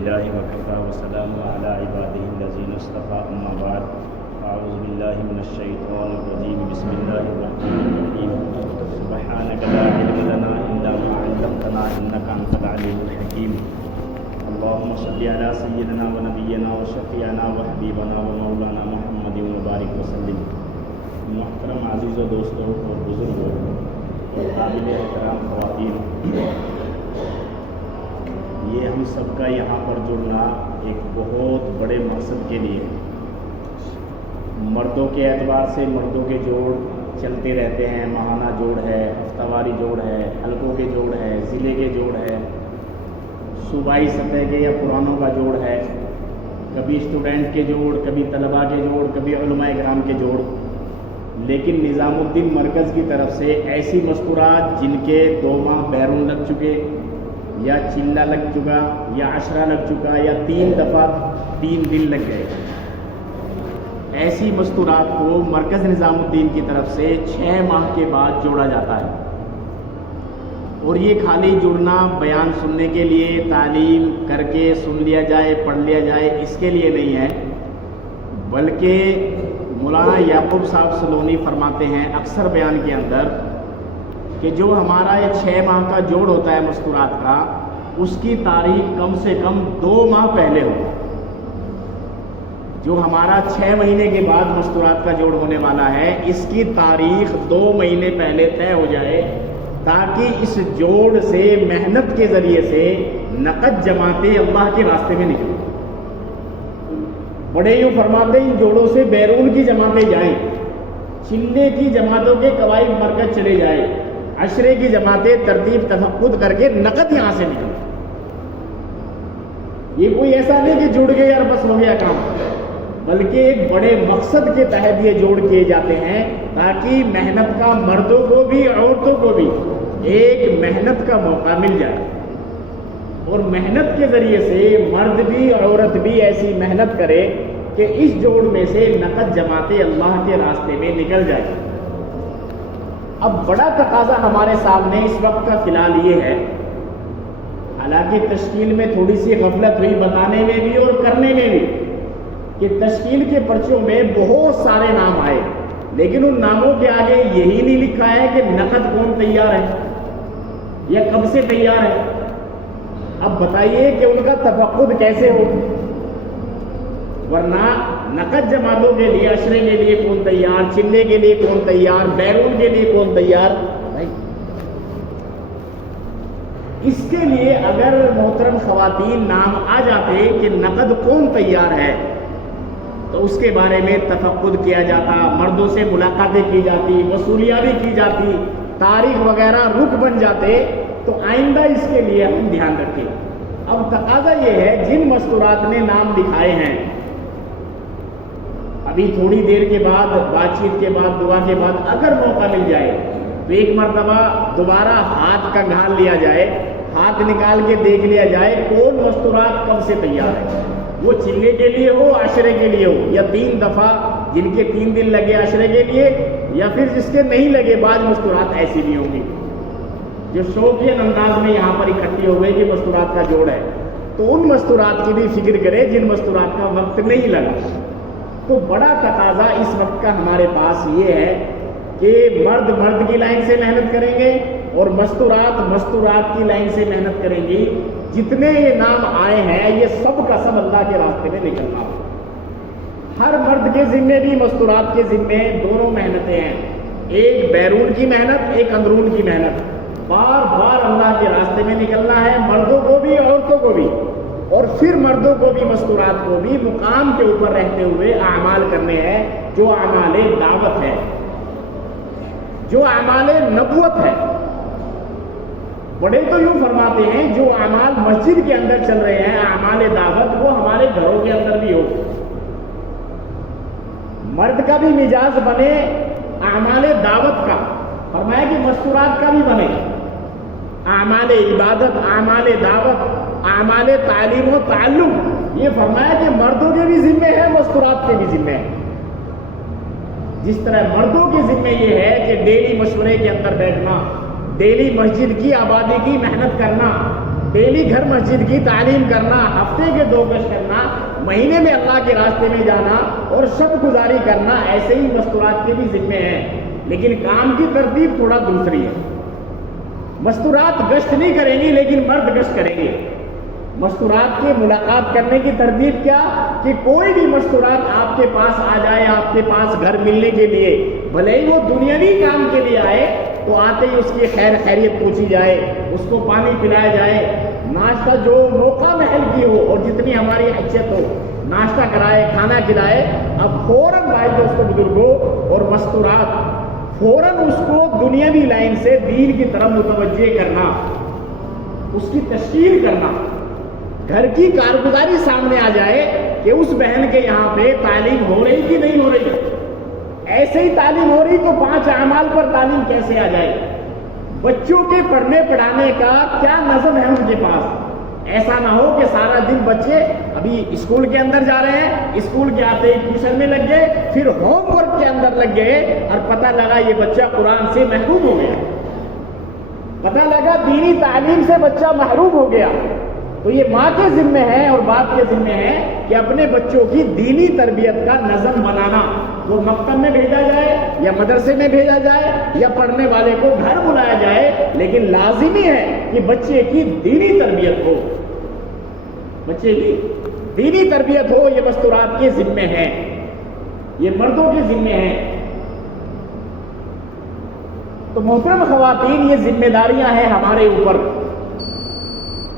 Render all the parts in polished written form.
لله وكفى وسلام على عباده الذين اصطفى أما بعد أعوذ بالله من الشيطان الرجيم بسم الله الرحمن الرحيم سبحانك لا علم لنا إلا ما علمتنا إنك أنت العليم الحكيم اللهم صل على سيدنا ونبينا وشفيعنا وحبيبنا ومولانا محمد وبارك وسلم. محترم عزیز و دوستوں اور بزرگوں اور قابل احترام خواتین، یہ ہم سب کا یہاں پر جڑنا ایک بہت بڑے مقصد کے لیے، مردوں کے اعتبار سے مردوں کے جوڑ چلتے رہتے ہیں، ماہانہ جوڑ ہے، ہفتہ واری جوڑ ہے، حلقوں کے جوڑ ہے، ضلع کے جوڑ ہے، صوبائی سطح کے یا پرانوں کا جوڑ ہے، کبھی اسٹوڈنٹ کے جوڑ، کبھی طلباء کے جوڑ، کبھی علماء کرام کے جوڑ. لیکن نظام الدین مرکز کی طرف سے ایسی مستورات جن کے 2 ماہ بیرون لگ چکے یا چلہ لگ چکا یا عشرہ لگ چکا یا 3 دفعہ 3 دن لگ گئے، ایسی مستورات کو مرکز نظام الدین کی طرف سے 6 ماہ کے بعد جوڑا جاتا ہے. اور یہ خالی جڑنا بیان سننے کے لیے، تعلیم کر کے سن لیا جائے، پڑھ لیا جائے، اس کے لیے نہیں ہے، بلکہ مولانا یعقوب صاحب سلونی فرماتے ہیں اکثر بیان کے اندر کہ جو ہمارا یہ 6 ماہ کا جوڑ ہوتا ہے مستورات کا، اس کی تاریخ کم سے کم 2 ماہ پہلے ہو. جو ہمارا 6 مہینے کے بعد مستورات کا جوڑ ہونے والا ہے، اس کی تاریخ 2 مہینے پہلے طے ہو جائے، تاکہ اس جوڑ سے محنت کے ذریعے سے نقد جماعتیں اللہ کے راستے میں نکلیں. بڑے یوں فرماتے ہیں ان جوڑوں سے بیرون کی جماعتیں جائیں، چلے کی جماعتوں کے قواعد مرکز چلے جائیں، عشرے کی جماعتیں ترتیب تفقد کر کے نقد یہاں سے نکلیں. یہ کوئی ایسا نہیں کہ جڑ گئے یار بس ہو گیا کام، بلکہ ایک بڑے مقصد کے تحت یہ جوڑ کیے جاتے ہیں، تاکہ محنت کا مردوں کو بھی عورتوں کو بھی ایک محنت کا موقع مل جائے، اور محنت کے ذریعے سے مرد بھی عورت بھی ایسی محنت کرے کہ اس جوڑ میں سے نقد جماعتیں اللہ کے راستے میں نکل جائے. اب بڑا تقاضا ہمارے سامنے اس وقت کا فی الحال یہ ہے، حالانکہ تشکیل میں تھوڑی سی غفلت ہوئی بتانے میں بھی اور کرنے میں بھی، کہ تشکیل کے پرچوں میں بہت سارے نام آئے، لیکن ان ناموں کے آگے یہی نہیں لکھا ہے کہ نقد کون تیار ہے یا کب سے تیار ہے. اب بتائیے کہ ان کا تفقد کیسے ہو، ورنہ نقد جماعتوں کے لیے، عشرے کے لیے کون تیار، چلے کے لیے کون تیار، بیرون کے لیے کون تیار. اس کے لیے اگر محترم خواتین نام آ جاتے کہ نقد کون تیار ہے، تو اس کے بارے میں تفقد کیا جاتا، مردوں سے ملاقاتیں کی جاتی، وصولیاں بھی کی جاتی، تاریخ وغیرہ رک بن جاتے، تو آئندہ اس کے لیے ہم دھیان رکھیں. اب تقاضا یہ ہے جن مستورات نے نام لکھائے ہیں، ابھی تھوڑی دیر کے بعد بات چیت کے بعد دعا کے بعد اگر موقع مل جائے تو ایک مرتبہ دوبارہ ہاتھ کا گھال لیا جائے، ہاتھ نکال کے دیکھ لیا جائے کون مستورات کب سے تیار ہے، وہ چلے کے لیے ہو، عشرے کے لیے ہو، یا 3 دفعہ جن کے 3 دن لگے عشرے کے لیے، یا پھر جس کے نہیں لگے. بعض مستورات ایسی بھی ہوں گی جو شوقین انداز میں یہاں پر اکٹھی ہو گئی کہ مستورات کا جوڑ ہے، تو ان مستورات کی بھی فکر کرے جن مستورات کا وقت نہیں لگا. تو بڑا تقاضا اس وقت کا ہمارے پاس یہ ہے کہ مرد کی لائن سے محنت کریں گے اور مستورات کی لائن سے محنت کریں گی. جتنے یہ نام آئے ہیں یہ سب کا سب اللہ کے راستے میں نکلنا ہو. ہر مرد کے ذمے بھی مستورات کے ذمے دونوں محنتیں ہیں، ایک بیرون کی محنت، ایک اندرون کی محنت. بار بار اللہ کے راستے میں نکلنا ہے، مردوں کو بھی عورتوں کو بھی، اور پھر مردوں کو بھی مستورات کو بھی مقام کے اوپر رہتے ہوئے اعمال کرنے ہیں، جو اعمال دعوت ہے، جو اعمال نبوت ہے. بڑے تو یوں فرماتے ہیں جو اعمال مسجد کے اندر چل رہے ہیں اعمال دعوت، وہ ہمارے گھروں کے اندر بھی ہو. مرد کا بھی مزاج بنے اعمال دعوت کا، فرمایا کہ مستورات کا بھی بنے، اعمال عبادت، اعمال دعوت، اعمال تعلیم و تعلم. یہ فرمایا کہ مردوں کے بھی ذمے ہیں، مستورات کے بھی ذمے ہیں. جس طرح مردوں کے ذمے یہ ہے کہ ڈیلی مشورے کے اندر بیٹھنا، ڈیلی مسجد کی آبادی کی محنت کرنا، ڈیلی گھر مسجد کی تعلیم کرنا، ہفتے کے 2 گشت کرنا، مہینے میں اللہ کے راستے میں جانا اور شب گزاری کرنا، ایسے ہی مستورات کے بھی ذمے ہیں، لیکن کام کی ترتیب تھوڑا دوسری ہے۔ مستورات گشت نہیں کریں گی لیکن مرد گشت کریں گے۔ مستورات کے ملاقات کرنے کی ترتیب کیا کہ کوئی بھی مستورات آپ کے پاس آ جائے، آپ کے پاس گھر ملنے کے لیے، بھلے ہی وہ دنیاوی کام کے لیے آئے تو آتے ہی اس کی خیر خیریت پوچھی جائے، اس کو پانی پلایا جائے، ناشتہ جو موقع محل کی ہو اور جتنی ہماری حیثیت ہو ناشتہ کرائے، کھانا کھلائے۔ اب فوراً بھائی دوستوں بزرگوں اور مستورات فوراً اس کو دنیاوی لائن سے دین کی طرف متوجہ کرنا، اس کی تشکیل کرنا، گھر کی کارگزاری سامنے آ جائے کہ اس بہن کے یہاں پہ تعلیم ہو رہی کہ نہیں ہو رہی۔ ایسے ہی تعلیم ہو رہی تو 5 اعمال پر تعلیم کیسے آ جائے؟ بچوں کے پڑھنے پڑھانے کا کیا نظم ہے ان کے پاس؟ ایسا نہ ہو کہ سارا دن بچے ابھی اسکول کے اندر جا رہے ہیں، اسکول کے آتے ہی ٹیوشن میں لگ گئے، پھر ہوم ورک کے اندر لگ گئے اور پتہ لگا یہ بچہ قرآن سے محروم ہو گیا، پتہ لگا دینی تعلیم سے بچہ محروم ہو گیا۔ تو یہ ماں کے ذمہ ہے اور باپ کے ذمہ ہے کہ اپنے بچوں کی دینی تربیت کا نظم بنانا، وہ مکتب میں بھیجا جائے یا مدرسے میں بھیجا جائے یا پڑھنے والے کو گھر بلایا جائے، لیکن لازمی ہے کہ بچے کی دینی تربیت ہو، بچے کی دینی تربیت ہو۔ یہ مستورات کے ذمے ہیں، یہ مردوں کے ذمے ہیں۔ تو محترم خواتین، یہ ذمہ داریاں ہیں ہمارے اوپر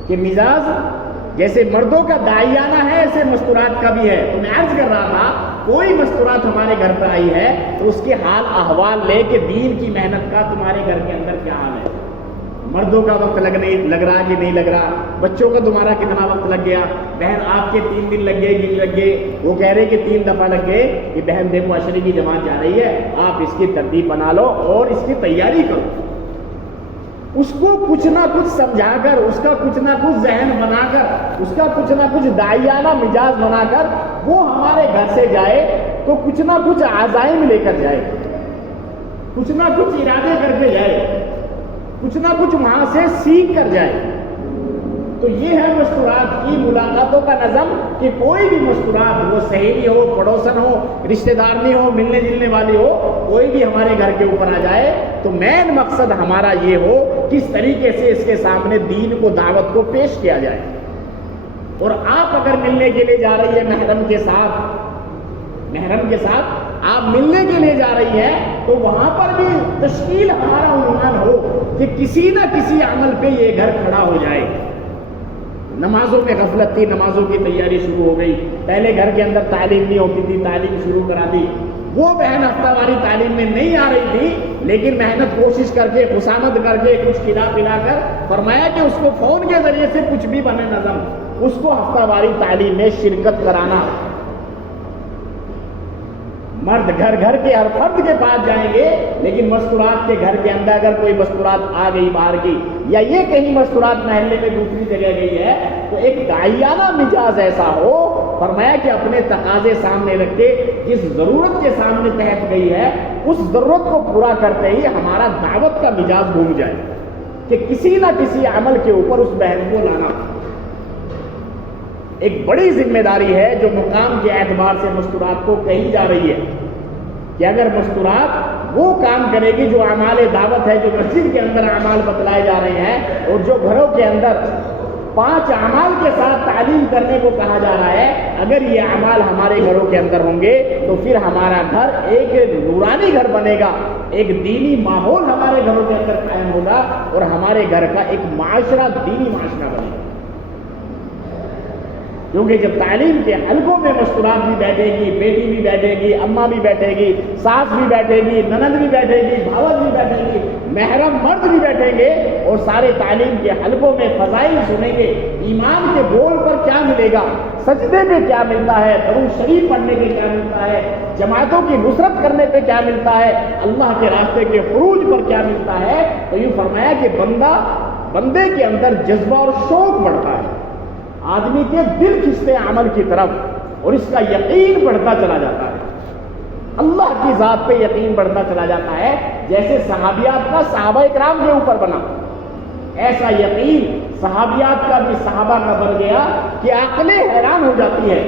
کہ مزاج جیسے مردوں کا داعیانہ ہے ایسے مستورات کا بھی ہے۔ تو میں عرض کر رہا تھا کوئی مستورات ہمارے گھر پر آئی ہے تو اس کے حال احوال لے کہ دین کی محنت کا تمہارے گھر کے اندر کیا حال ہے، مردوں کا وقت لگ رہا کہ نہیں لگ رہا، بچوں کا تمہارا کتنا وقت لگ گیا، بہن آپ کے 3 دن لگ گئے کہ نہیں لگ گئے، وہ کہہ رہے کہ 3 دفعہ لگ گئے، کہ بہن دیکھو عشرے کی جماعت جا رہی ہے، آپ اس کی ترتیب بنا لو اور اس کی تیاری کرو، اس کو کچھ نہ کچھ سمجھا کر، اس کا کچھ نہ کچھ ذہن بنا کر، اس کا کچھ نہ کچھ داعیانہ مزاج بنا کر وہ ہمارے گھر سے جائے تو کچھ نہ کچھ عزائم لے کر جائے، کچھ نہ کچھ ارادے کر کے جائے، کچھ نہ کچھ وہاں سے سیکھ کر جائے۔ تو یہ ہے مستورات کی ملاقاتوں کا نظم کہ کوئی بھی مستورات، وہ سہیلی ہو، پڑوسن ہو، رشتہ دارنی ہو، ملنے جلنے والی ہو، کوئی بھی ہمارے گھر کے اوپر آ جائے تو مین مقصد ہمارا یہ ہو کس طریقے سے اس کے سامنے دین کو، دعوت کو پیش کیا جائے۔ اور آپ اگر ملنے کے لیے جا رہی ہے محرم کے ساتھ آپ ملنے کے لیے جا رہی ہے تو وہاں پر بھی تشکیل ہمارا عنوان ہو کہ کسی نہ کسی عمل پہ یہ گھر کھڑا ہو جائے۔ نمازوں میں غفلت تھی، نمازوں کی تیاری شروع ہو گئی، پہلے گھر کے اندر تعلیم نہیں ہوتی تھی، تعلیم شروع کرا دی، وہ بہن ہفتہ واری تعلیم میں نہیں آ رہی تھی لیکن محنت کوشش کر کے، خوشامد کر کے، کچھ کھلا پلا کر فرمایا کہ اس کو فون کے ذریعے سے کچھ بھی بنے نظم، اس کو ہفتہ واری تعلیم میں شرکت کرانا۔ مرد گھر گھر کے ہر فرد کے پاس جائیں گے، لیکن مستورات کے گھر کے اندر اگر کوئی مستورات آ گئی باہر کی، یا یہ کہیں مستورات محلے میں دوسری جگہ گئی ہے تو ایک داعیانہ مزاج ایسا ہو، فرمایا کہ اپنے تقاضے سامنے رکھ کے جس ضرورت کے سامنے تحت گئی ہے اس ضرورت کو پورا کرتے ہی ہمارا دعوت کا مزاج گھوم جائے کہ کسی نہ کسی عمل کے اوپر اس بہن کو لانا۔ ایک بڑی ذمہ داری ہے جو مقام کے اعتبار سے مستورات کو کہی جا رہی ہے کہ اگر مستورات وہ کام کرے گی جو اعمال دعوت ہے، جو مسجد کے اندر اعمال بتلائے جا رہے ہیں اور جو گھروں کے اندر 5 اعمال کے ساتھ تعلیم کرنے کو کہا جا رہا ہے، اگر یہ اعمال ہمارے گھروں کے اندر ہوں گے تو پھر ہمارا گھر ایک نورانی گھر بنے گا، ایک دینی ماحول ہمارے گھروں کے اندر قائم ہوگا اور ہمارے گھر کا ایک معاشرہ دینی معاشرہ بنے گا۔ کیونکہ جب تعلیم کے حلقوں میں مستورات بھی بیٹھے گی، بیٹی بھی بیٹھے گی، اماں بھی بیٹھے گی، ساس بھی بیٹھے گی، نند بھی بیٹھے گی، بھاوت بھی بیٹھے گی، محرم مرد بھی بیٹھیں گے اور سارے تعلیم کے حلقوں میں فضائل سنیں گے، ایمان کے بول پر کیا ملے گا، سجدے میں کیا ملتا ہے، درود شریف پڑھنے پہ کیا ملتا ہے، جماعتوں کی نصرت کرنے پہ کیا ملتا ہے، اللہ کے راستے کے خروج پر کیا ملتا ہے، تو یوں فرمایا کہ بندے کے اندر جذبہ اور شوق بڑھتا ہے، آدمی کے دل کھنچتے عمل کی طرف اور اس کا یقین بڑھتا چلا جاتا ہے، اللہ کی ذات پہ یقین بڑھتا چلا جاتا ہے، جیسے صحابیات کا صحابہ کرام کے اوپر بنا، ایسا یقین صحابیات کا بھی صحابہ نہ بن گیا کہ عقلیں حیران ہو جاتی ہے۔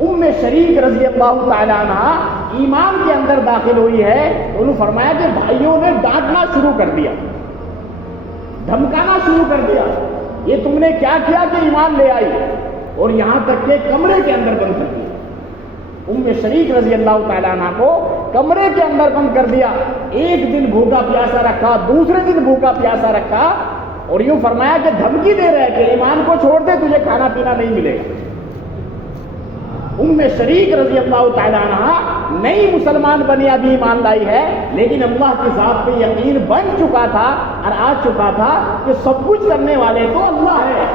ام شریک رضی اللہ تعالیٰ عنہ ایمان کے اندر داخل ہوئی ہے، انہوں نے فرمایا کہ بھائیوں نے ڈانٹنا شروع کر دیا، دھمکانا شروع کر دیا، یہ تم نے کیا کیا کہ ایمان لے آئی، اور یہاں تک کہ کمرے کے اندر بند کر دیا۔ ام شریک رضی اللہ تعالیٰ عنہ کو کمرے کے اندر بند کر دیا، ایک دن بھوکا پیاسا رکھا، دوسرے دن بھوکا پیاسا رکھا، اور یوں فرمایا کہ دھمکی دے رہے کہ ایمان کو چھوڑ دے، تجھے کھانا پینا نہیں ملے گا۔ ام شریک رضی اللہ تعالیٰ عنہ نئی مسلمان بنی، ابھی ایمان لائی ہے، لیکن اللہ کی ذات پہ یقین بن چکا تھا اور آ چکا تھا کہ سب کچھ کرنے والے تو اللہ ہے۔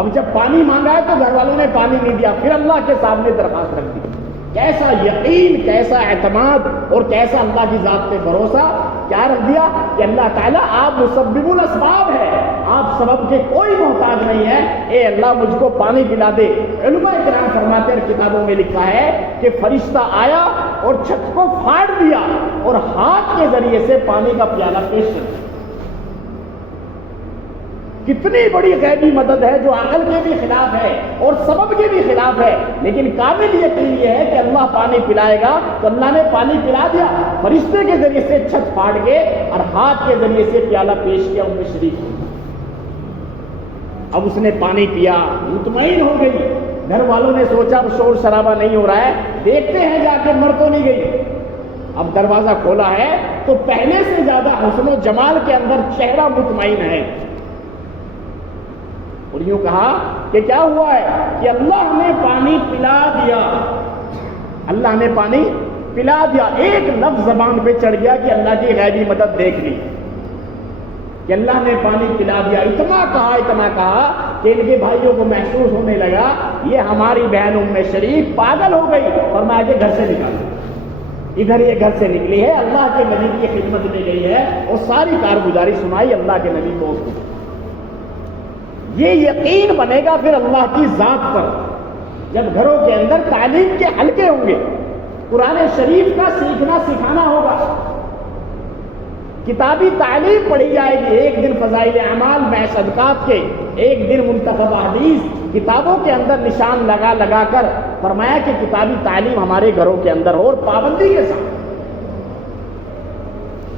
اب جب پانی مانگا ہے تو گھر والوں نے پانی نہیں دیا، پھر اللہ کے سامنے درخواست رکھ دی۔ کیسا یقین، کیسا اعتماد اور کیسا اللہ کی ذات پہ بھروسہ، کیا رکھ دیا کہ اللہ تعالیٰ آپ مسبب الاسباب ہے، آپ سبب کے کوئی محتاج نہیں ہے، اے اللہ مجھ کو پانی پلا دے۔ علماء کرام فرماتے ہیں، کتابوں میں لکھا ہے کہ فرشتہ آیا اور چھت کو پھاڑ دیا اور ہاتھ کے ذریعے سے پانی کا پیالہ پیش کر دیا۔ کتنی بڑی غیبی مدد ہے جو عقل کے بھی خلاف ہے اور سبب کے بھی خلاف ہے، لیکن کامل یقین یہ ہے کہ اللہ پانی پلائے گا، تو اللہ نے پانی پلا دیا، فرشتے کے ذریعے سے چھت پھاڑ کے اور ہاتھ کے ذریعے سے پیالہ پیش کیا ام شریف۔ اب اس نے پانی پیا، مطمئن ہو گئی، گھر والوں نے سوچا اب شور شرابہ نہیں ہو رہا ہے، دیکھتے ہیں جا کے، مر تو نہیں گئی۔ اب دروازہ کھولا ہے تو پہلے سے زیادہ حسن و جمال کے اندر چہرہ مطمئن ہے، اور یوں کہا کہ کیا ہوا ہے کہ اللہ نے پانی پلا دیا، اللہ نے پانی پلا دیا۔ ایک لفظ زبان پہ چڑھ گیا کہ اللہ کی غیبی مدد دیکھ لی کہ اللہ نے پانی پلا دیا۔ اتنا کہا کہ ان کے بھائیوں کو محسوس ہونے لگا یہ ہماری بہن ام شریف پاگل ہو گئی، فرمایا کہ گھر سے نکال، ادھر یہ گھر سے نکلی ہے، اللہ کے نبی کی خدمت میں گئی ہے، اور ساری کارگزاری سنائی اللہ کے نبی کو۔ یہ یقین بنے گا پھر اللہ کی ذات پر جب گھروں کے اندر تعلیم کے حلقے ہوں گے، قرآن شریف کا سیکھنا سکھانا ہوگا، کتابی تعلیم پڑھی جائے گی، ایک دن فضائل اعمال میں صدقات کے، ایک دن منتخب حدیث، کتابوں کے اندر نشان لگا لگا کر فرمایا کہ کتابی تعلیم ہمارے گھروں کے اندر ہو، اور پابندی کے ساتھ۔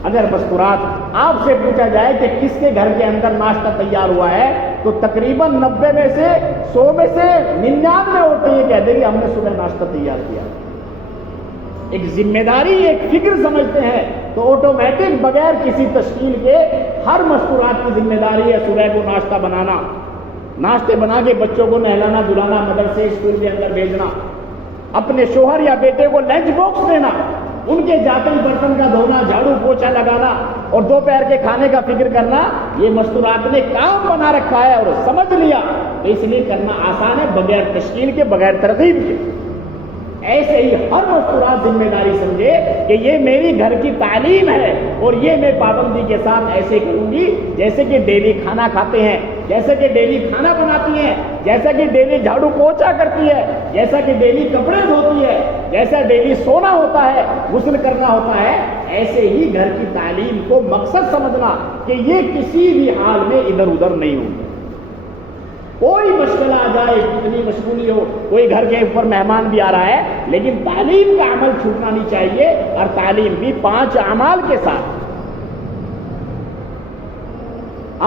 اگر مستورات آپ سے پوچھا جائے کہ کس کے گھر کے اندر ناشتہ تیار ہوا ہے تو تقریباً 90 میں سے 100 میں سے 99 عورتیں یہ کہہ دیں گے ہم نے صبح ناشتہ تیار کیا۔ ایک ذمہ داری، ایک فکر سمجھتے ہیں تو آٹومیٹک بغیر کسی تشکیل کے ہر مستورات کی ذمہ داری ہے صبح کو ناشتہ بنانا، ناشتے بنا کے بچوں کو نہلانا دھلانا، مدرسے اسکول کے اندر بھیجنا، اپنے شوہر یا بیٹے کو لنچ باکس دینا، ان کے جاتے ہی برتن کا دھونا، جھاڑو پوچھا لگانا، اور دوپہر کے کھانے کا فکر کرنا، یہ مستورات نے کام بنا رکھا ہے اور سمجھ لیا تو اس لیے کرنا آسان ہے بغیر تشکیل کے، بغیر ترغیب کے۔ ایسے ہی ہر مستورات ذمہ داری سمجھے کہ یہ میری گھر کی تعلیم ہے اور یہ میں پابندی کے ساتھ ایسے کروں گی جیسے کہ ڈیلی کھانا کھاتے ہیں، جیسے کہ ڈیلی کھانا بناتی ہیں، جیسا کہ ڈیلی جھاڑو پوچھا کرتی ہے، جیسا کہ ڈیلی کپڑے دھوتی ہے، جیسا ڈیلی سونا ہوتا ہے، غسل کرنا ہوتا ہے، ایسے ہی گھر کی تعلیم کو مقصد سمجھنا کہ یہ کسی بھی حال میں ادھر ادھر نہیں ہوگی۔ کوئی مشکل آ جائے، کتنی مشغولی ہو، کوئی گھر کے اوپر مہمان بھی آ رہا ہے، لیکن تعلیم کا عمل چھوٹنا نہیں چاہیے، اور تعلیم بھی 5 اعمال کے ساتھ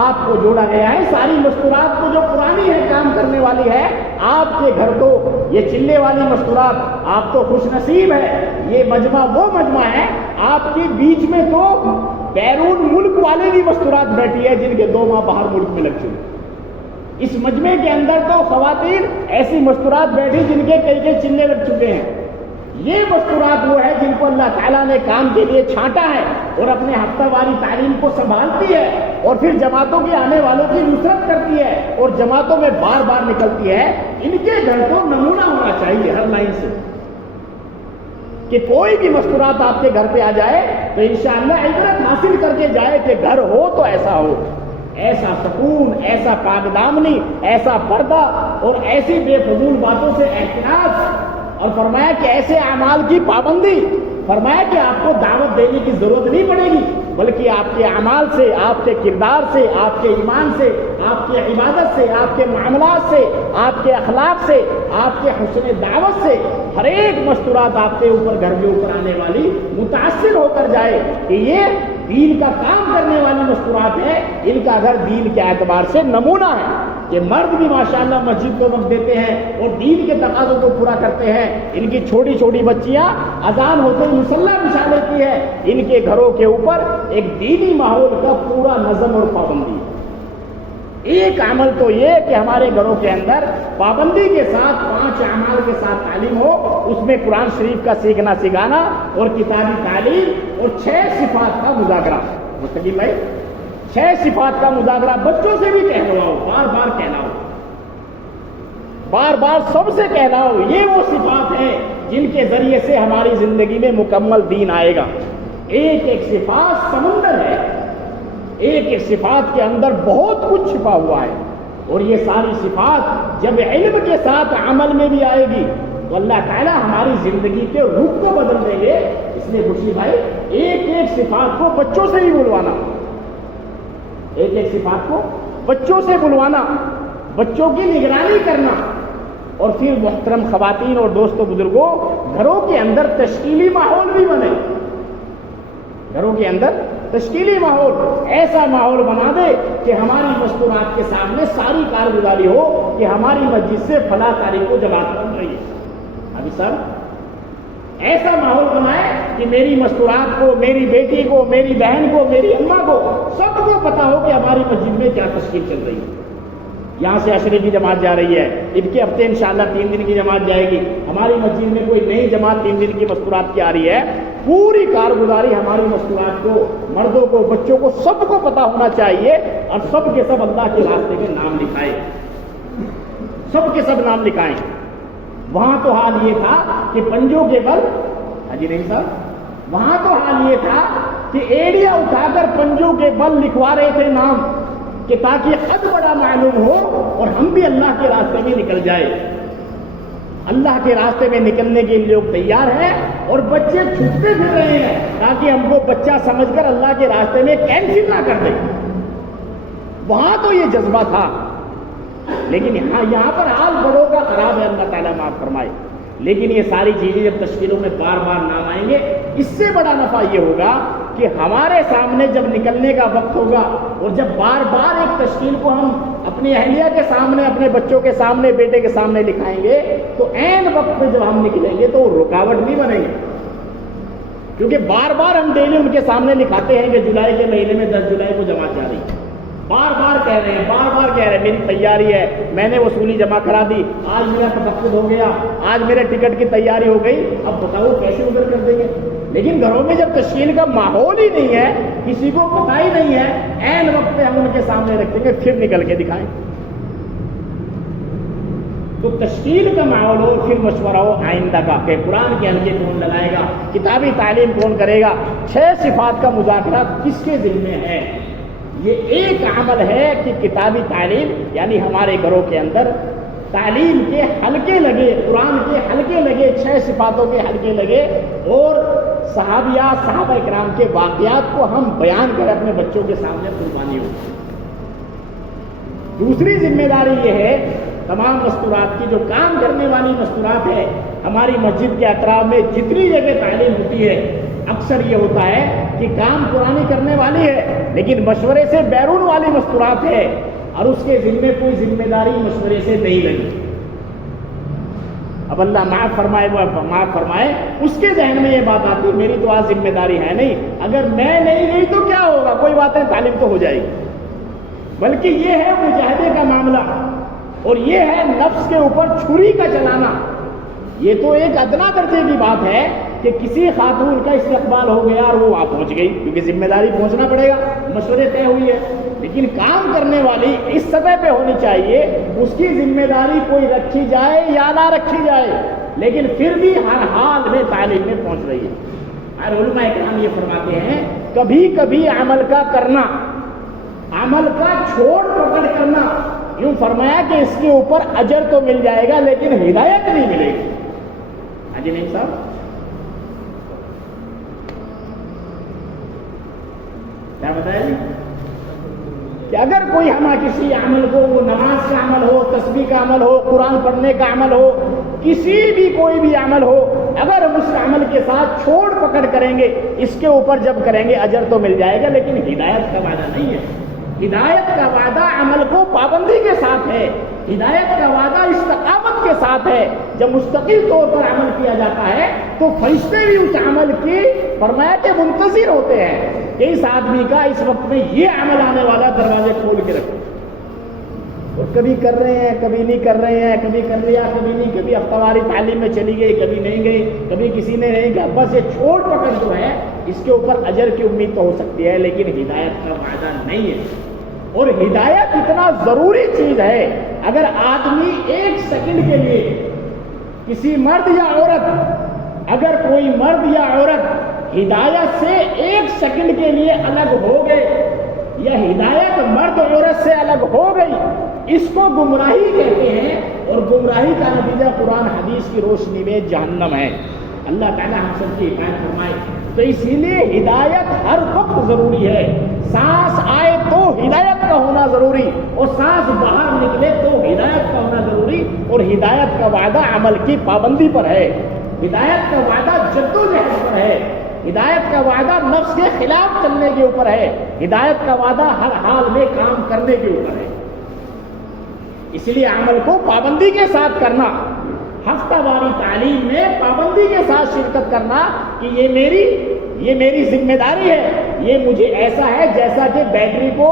آپ کو جوڑا گیا ہے۔ ساری مستورات کو جو پرانی ہے کام کرنے والی ہے، آپ کے گھر تو یہ چلے والی مستورات، آپ تو خوش نصیب ہے، یہ مجمع وہ مجمع ہے، آپ کے بیچ میں تو بیرون ملک والے بھی مستورات بیٹھی ہے جن کے 2 ماہ باہر ملک میں لگ چکے۔ اس مجمع کے اندر تو خواتین ایسی مستورات بیٹھی جن کے کئی چلے لگ چکے ہیں۔ یہ مستورات وہ ہے جن کو اللہ تعالیٰ نے کام کے لیے چھانٹا ہے اور اپنے ہفتہ واری تعلیم کو سنبھالتی ہے، اور پھر جماعتوں کے آنے والوں کی نصرت کرتی ہے اور جماعتوں میں بار بار نکلتی ہے۔ ان کے گھر کو نمونہ ہونا چاہیے ہر لائن سے کہ کوئی بھی مستورات آپ کے گھر پہ آ جائے تو انشاءاللہ عبرت حاصل کر کے جائے کہ گھر ہو تو ایسا ہو، ایسا سکون، ایسا پاک دامنی، ایسا پردہ اور ایسی بے فضول باتوں سے احتراز، اور فرمایا کہ ایسے اعمال کی پابندی، فرمایا کہ آپ کو دعوت دینے کی ضرورت نہیں پڑے گی، بلکہ آپ کے اعمال سے، آپ کے کردار سے، آپ کے ایمان سے، آپ کی عبادت سے، آپ کے معاملات سے، آپ کے اخلاق سے، آپ کے حسن دعوت سے ہر ایک مستورات آپ کے اوپر، گھر کے اوپر آنے والی متاثر ہو کر جائے کہ یہ دین کا کام کرنے والی مستورات ہے، ان کا گھر دین کے اعتبار سے نمونہ ہے کہ مرد بھی ماشاءاللہ مسجد کو وقت دیتے ہیں اور دین کے تقاضوں کو پورا کرتے ہیں. ان کی چھوٹی چھوٹی بچیاں اذان ہوتے ہی مصلی بچھا لیتی ہے. ان کے گھروں کے اوپر ایک دینی ماحول کا پورا نظم اور پابندی. ایک عمل تو یہ کہ ہمارے گھروں کے اندر پابندی کے ساتھ 5 اعمال کے ساتھ تعلیم ہو، اس میں قرآن شریف کا سیکھنا سکھانا اور کتابی تعلیم اور 6 صفات کا مذاکرہ. مستقیم بھائی 6 صفات کا مذاکرہ بچوں سے بھی کہلواؤ، بار بار کہلاؤ، بار بار سب سے کہلاؤ. یہ وہ صفات ہیں جن کے ذریعے سے ہماری زندگی میں مکمل دین آئے گا. ایک ایک صفات سمندر ہے، ایک ایک صفات کے اندر بہت کچھ چھپا ہوا ہے، اور یہ ساری صفات جب علم کے ساتھ عمل میں بھی آئے گی تو اللہ تعالیٰ ہماری زندگی کے رخ کو بدل دیں گے. اس لیے خوشی بھائی ایک ایک صفات کو بچوں سے ہی بلوانا، ایک ایک صفات کو بچوں سے بلوانا، بچوں کی نگرانی کرنا. اور پھر محترم خواتین اور دوستوں بزرگوں، گھروں کے اندر تشکیلی ماحول بھی بنے. گھروں کے اندر تشکیلی ماحول، ایسا ماحول بنا دے کہ ہماری مستورات کے سامنے ساری کارگزاری ہو کہ ہماری مسجد سے فلاں تاریخ کو جماعت بن رہی ہے. ابھی سر ایسا ماحول بنائے کہ میری مستورات کو، میری بیٹی کو، میری بہن کو، میری اماں کو، سب کو پتا ہو کہ ہماری مسجد میں کیا تشکیل چل رہی ہے. یہاں سے عشرے کی جماعت جا رہی ہے، اب کے ہفتے انشاءاللہ 3 دن کی جماعت جائے گی. ہماری مسجد میں کوئی نئی جماعت 3 دن کی مستورات کی آ رہی ہے. پوری کارگزاری ہماری مستورات کو، مردوں کو، بچوں کو، سب کو پتا ہونا چاہیے، اور سب کے سب اللہ کے راستے میں نام لکھائیں، سب کے سب نام لکھائیں. وہاں تو حال یہ تھا کہ پنجوں کے بل، حاجی نہیں صاحب، وہاں تو حال یہ تھا کہ ایڑیا اٹھا کر پنجوں کے بل لکھوا رہے تھے نام، کہ تاکہ حد بڑا معلوم ہو اور ہم بھی اللہ کے راستے میں نکل جائے. اللہ کے راستے میں نکلنے کے لیے لوگ تیار ہیں، اور بچے چھپتے پھر رہے ہیں تاکہ ہم کو بچہ سمجھ کر اللہ کے راستے میں کینسل نہ کر دیں. وہاں تو یہ جذبہ تھا، لیکن یہاں پر حال بڑوں کا خراب ہے، اللہ تعالیٰ معاف فرمائے. لیکن یہ ساری چیزیں جب تشکیلوں میں بار بار نام آئیں گے، اس سے بڑا نفع یہ ہوگا کہ ہمارے سامنے جب نکلنے کا وقت ہوگا، اور جب بار بار ایک تشکیل کو ہم اپنی اہلیہ کے سامنے، اپنے بچوں کے سامنے، بیٹے کے سامنے لکھائیں گے، تو عین وقت پہ جب ہم نکلیں گے تو وہ رکاوٹ نہیں بنے گی. کیونکہ بار بار ہم ڈیلی ان کے سامنے لکھاتے ہیں کہ جولائی کے مہینے میں 10 جولائی کو جماعت جا رہی ہے. بار بار کہہ رہے ہیں، بار بار کہہ رہے ہیں میری تیاری ہے، میں نے وصولی جمع کرا دی، آج میرا تفقد ہو گیا، آج میرے ٹکٹ کی تیاری ہو گئی. اب بتاؤ کیسے ادھر کر دیں گے؟ لیکن گھروں میں جب تشکیل کا ماحول ہی نہیں ہے، کسی کو پتہ ہی نہیں ہے، عین وقت پہ ہم ان کے سامنے رکھیں گے، پھر نکل کے دکھائیں. تو تشکیل کا ماحول ہو، پھر مشورہ ہو آئندہ کا کہ قرآن کے حلقے کون لگائے گا، کتابی تعلیم کون کرے گا، 6 صفات کا مذاکرہ کس کے ذمہ ہے. یہ ایک عمل ہے کہ کتابی تعلیم، یعنی ہمارے گھروں کے اندر تعلیم کے حلقے لگے، قرآن کے حلقے لگے، 6 صفاتوں کے حلقے لگے، اور صحابیات، صحابہ اکرام کے واقعات کو ہم بیان کریں، اپنے بچوں کے سامنے قربانی ہو. دوسری ذمہ داری یہ ہے، تمام مستورات کی جو کام کرنے والی مستورات ہے، ہماری مسجد کے اطراف میں جتنی جگہ تعلیم ہوتی ہے، اکثر یہ ہوتا ہے کہ کام پرانی کرنے والی ہے لیکن مشورے سے بیرون والی مستورات ہے، اور اس کے ذمے کوئی ذمہ داری مشورے سے نہیں لگی. اب اللہ معاف فرمائے، وہ معاف فرمائے، اس کے ذہن میں یہ بات آتی میری تو آج ذمہ داری ہے نہیں، اگر میں نہیں گئی تو کیا ہوگا، کوئی بات نہیں، تعلیم تو ہو جائے گی. بلکہ یہ ہے مجاہدے کا معاملہ، اور یہ ہے نفس کے اوپر چھری کا چلانا. یہ تو ایک ادنا درجے کی بات ہے کہ کسی خاتون کا استقبال ہو گیا اور وہ وہاں پہنچ گئی، کیونکہ ذمہ داری پہنچنا پڑے گا، مشورے طے ہوئی ہے. لیکن کام کرنے والی اس سطح پہ ہونی چاہیے، اس کی ذمہ داری کوئی رکھی جائے یا نہ رکھی جائے، لیکن پھر بھی ہر حال میں تعلیم میں پہنچ رہی ہے. اور علماء کرام یہ فرماتے ہیں کبھی کبھی عمل کا کرنا، عمل کا چھوڑ پکڑ کرنا، یوں فرمایا کہ اس کے اوپر اجر تو مل جائے گا لیکن ہدایت نہیں ملے گی. حاجی نہیں صاحب، کیا بتایا جی کہ اگر کوئی ہمارا کسی عمل کو، وہ نماز کا عمل ہو، تسبیح کا عمل ہو، قرآن پڑھنے کا عمل ہو، کسی بھی کوئی بھی عمل ہو، اگر ہم اس عمل کے ساتھ چھوڑ پکڑ کریں گے، اس کے اوپر جب کریں گے اجر تو مل جائے گا، لیکن ہدایت کا وعدہ نہیں ہے۔ ہدایت کا وعدہ عمل کو پابندی کے ساتھ ہے، ہدایت کا وعدہ استقامت کے ساتھ ہے۔ جب مستقل طور پر عمل کیا جاتا ہے تو فرشتے بھی اس عمل کی فرمایا کہ منتظر ہوتے ہیں کہ اس آدمی کا اس وقت میں یہ عمل آنے والا، دروازے کھول کے رکھو۔ اور کبھی کر رہے ہیں، کبھی نہیں کر رہے ہیں، کبھی کر لیا کبھی نہیں، کبھی ہفتہ واری تعلیم میں چلی گئی، کبھی نہیں گئی، کبھی کسی نے نہیں کہا، بس یہ چھوڑ پکڑ جو ہے اس کے اوپر اجر کی امید تو ہو سکتی ہے، لیکن ہدایت کا وعدہ نہیں ہے۔ اور ہدایت اتنا ضروری چیز ہے، اگر آدمی ایک سیکنڈ کے لیے کسی مرد یا عورت، اگر کوئی مرد یا عورت ہدایت سے ایک سیکنڈ کے لیے الگ ہو گئے، یا ہدایت مرد عورت سے الگ ہو گئی، اس کو گمراہی کہتے ہیں، اور گمراہی کا نتیجہ قرآن حدیث کی روشنی میں جہنم ہے۔ اللہ تعالیٰ ہم سب کی حفاظت فرمائے۔ تو اسی لیے ہدایت ہر وقت ضروری ہے، سانس آئے تو ہدایت کا ہونا ضروری، اور سانس باہر نکلے تو ہدایت کا ہونا ضروری، اور ہدایت کا وعدہ عمل کی پابندی پر ہے، ہدایت کا وعدہ جدوجہد پر ہے، ہدایت کا وعدہ نفس کے خلاف چلنے کے اوپر ہے، ہدایت کا وعدہ ہر حال میں کام کرنے کے اوپر ہے۔ اس لیے عمل کو پابندی کے ساتھ کرنا، ہفتہ واری تعلیم میں پابندی کے ساتھ شرکت کرنا کہ یہ میری ذمہ داری ہے، یہ مجھے ایسا ہے جیسا کہ بیٹری کو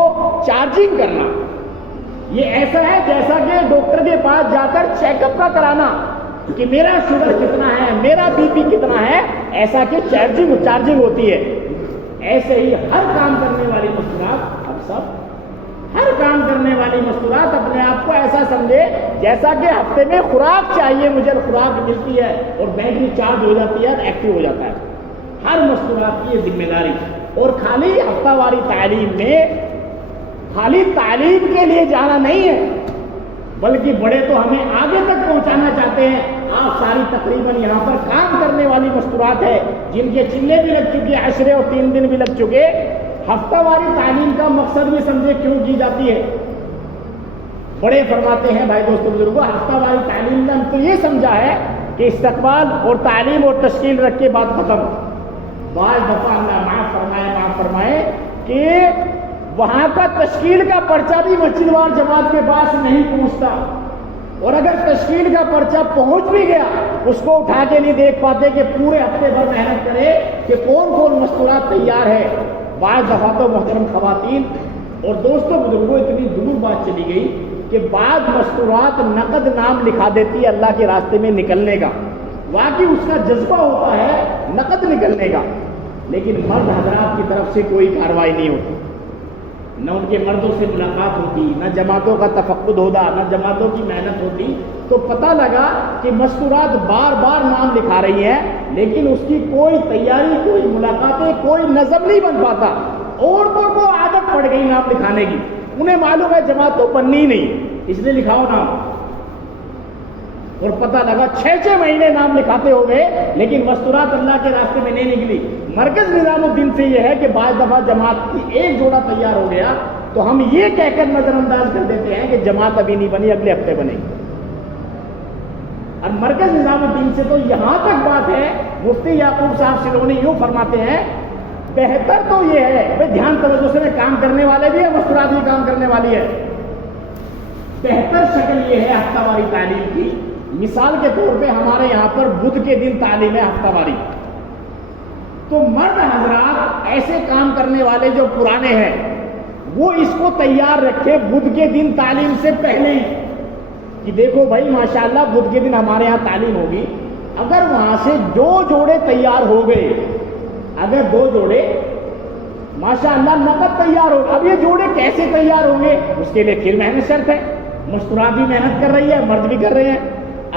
چارجنگ کرنا، یہ ایسا ہے جیسا کہ ڈاکٹر کے پاس جا کر چیک اپ کا کرانا کہ میرا شوگر کتنا ہے، میرا بی پی کتنا ہے، ایسا کہ چارجنگ ہوتی ہے۔ ایسے ہی ہر کام کرنے والی مستورات، اب سب ہر کام کرنے والی مستورات اپنے آپ کو ایسا سمجھے جیسا کہ ہفتے میں خوراک چاہیے، مجھے خوراک ملتی ہے اور بیٹری چارج ہو جاتی ہے، ایکٹیو ہو جاتا ہے۔ ہر مستورات کی یہ ذمہ داری، اور خالی ہفتہ واری تعلیم میں خالی تعلیم کے لیے جانا نہیں ہے، بلکہ بڑے تو ہمیں آگے تک پہنچانا چاہتے ہیں۔ آپ ساری تقریباً یہاں پر کام کرنے والی مستورات ہے، جن کے چلے بھی لگ چکے، عشرے اور 3 دن بھی لگ چکے۔ ہفتہ واری تعلیم کا مقصد یہ سمجھے کیوں کی جاتی ہے؟ بڑے فرماتے ہیں بھائی دوستوں بزرگوں، ہفتہ واری تعلیم نے ہم تو یہ سمجھا ہے کہ استقبال اور تعلیم اور تشکیل رکھ کے بات ختم۔ بعض دفعہ اللہ معاف فرمائے کہ وہاں کا تشکیل کا پرچہ بھی مسجد وار جماعت کے پاس نہیں پہنچتا، اور اگر تشکیل کا پرچہ پہنچ بھی گیا اس کو اٹھا کے نہیں دیکھ پاتے کہ پورے ہفتے بھر محنت کرے کہ کون کون مستورات تیار ہے۔ بعض دفعہ تو محترم خواتین اور دوستوں بزرگوں اتنی دور بات چلی گئی کہ بعض مستورات نقد نام لکھا دیتی ہے اللہ کے راستے میں نکلنے کا، واقعی اس کا جذبہ ہوتا ہے نقد نکلنے کا، لیکن مرد حضرات کی طرف سے کوئی کارروائی نہیں ہوتی، نہ ان کے مردوں سے ملاقات ہوتی، نہ جماعتوں کا تفقد ہوتا، نہ جماعتوں کی محنت ہوتی۔ تو پتہ لگا کہ مستورات بار بار نام لکھا رہی ہیں، لیکن اس کی کوئی تیاری، کوئی ملاقاتیں، کوئی نظم نہیں بن پاتا۔ عورتوں کو عادت پڑ گئی نام لکھانے کی، انہیں معلوم ہے جماعت تو بننی نہیں، اس لیے لکھاؤ نام، اور پتہ لگا 6 مہینے نام لکھاتے ہو گئے، لیکن مستورات اللہ کے راستے میں نہیں نکلی۔ مرکز نظام الدین سے یہ ہے کہ بعض دفعہ جماعت کی ایک جوڑا تیار ہو گیا تو ہم یہ کہہ کر نظر انداز کر دیتے ہیں کہ جماعت ابھی نہیں بنی، اگلے ہفتے بنے گی۔ اور مرکز نظام الدین سے تو یہاں تک بات ہے، مفتی یعقوب صاحب سلونی یوں فرماتے ہیں، بہتر تو یہ ہے، بھائی دھیان توجہ سے کام کرنے والے بھی ہیں، مستورات بھی کام کرنے والی ہے، بہتر شکل یہ ہے ہفتہ واری تعلیم کی۔ مثال کے طور پہ ہمارے یہاں پر بدھ کے دن تعلیم ہے ہفتہ واری، تو مرد حضرات ایسے کام کرنے والے جو پرانے ہیں وہ اس کو تیار رکھے بدھ کے دن تعلیم سے پہلے ہی، کہ دیکھو بھائی ماشاءاللہ بدھ کے دن ہمارے یہاں تعلیم ہوگی، اگر وہاں سے 2 جوڑے تیار ہو گئے، اگر 2 جوڑے ماشاءاللہ نقد تیار ہو، اب یہ جوڑے کیسے تیار ہوں گے؟ اس کے لیے پھر محنت شرط ہے، مستورات بھی محنت کر رہی ہے، مرد بھی کر رہے ہیں۔